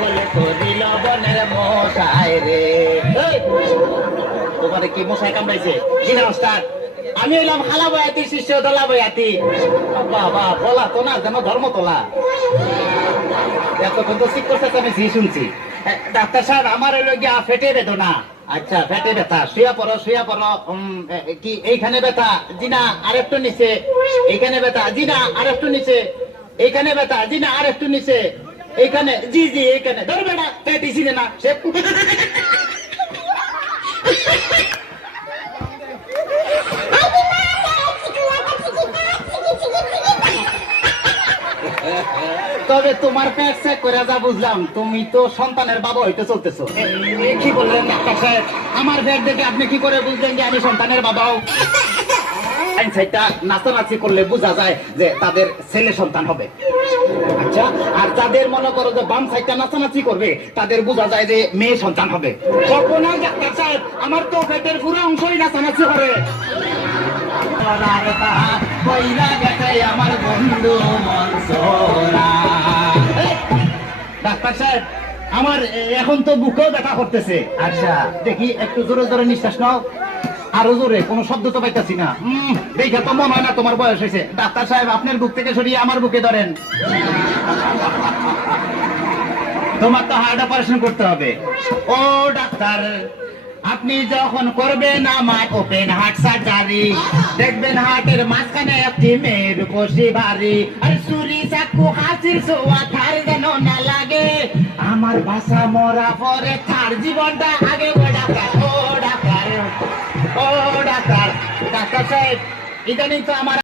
সকলে করিল বনের মশাই রে। তোমারে কি মশাই কামড়াইছে? কি না ওস্তাদ? আমি এলাম খালা বয়াতি, শিষ্য দলা বয়াতি। বাবা বলা তো না যেন ধর্ম তোলা। এতক্ষণ তো ঠিক করতে আমি জি শুনছি। ডাক্তার সাহেব আমার হইল গিয়া ফেটে বেদনা। আচ্ছা ফেটে ব্যথা, শুয়া পড়ো শুয়া পড়ো। কি এইখানে ব্যথা? জি না আরেকটু নিচে। এইখানে ব্যথা? জি না আরেকটু নিচে। এইখানে ব্যথা? জি না আরেকটু নিচে। এইখানে? জি জি এইখানে। ধরবে না পেটিছি না সে। তবে তোমার পেট চেক করে যা বুঝলাম তুমি তো সন্তানের বাবা হইতে চলতেছো। কি বললেন ডাক্তার সাহেব? আমার পেট দেখে আপনি কি করে বুঝলেন যে আমি সন্তানের বাবাও? নাচানাচি করলে বোঝা যায় যে তাদের ছেলে সন্তান হবে। আচ্ছা, আর যাদের মনে করো যে বাম সাইডটা নাচানাচি করবে তাদের বোঝা যায় যে মেয়ে সন্তান হবে। কখনো ডাক্তার সাহেব আমার তো পেটের পুরো অংশই নাচানাচি করে। আমার বন্ধু ডাক্তার সাহেব আমার এখন তো বুকেও ব্যথা করতেছে। আচ্ছা দেখি একটু জোরে জোরে নিঃশ্বাস নাও। আরো জোরে, কোনো শব্দ তো পাইতেছি না। দেখে তো মনে হয় না তোমার বয়স হয়েছে। ডাক্তার সাহেব আপনার বুক থেকে সরিয়ে আমার বুকে ধরেন। তোমার তো হার্ট অপারেশন করতে হবে। ও ডাক্তার, আপনি যখন করবেন আমার ওপেন হার্ট সার্জারি, দেখবেন হার্টের মাঝখানে একটি মেয়ের কষি ভারী। আর চুরি চাকু হাসির ছোঁয়া থার যেন না লাগে। আমার ভাষা মরা পরে তার জীবনটা আগে। ও ডাক্তার, ও ডাক্তার, ও ডাক্তার। ডাক্তার সাহেব ইদানিং তো আমার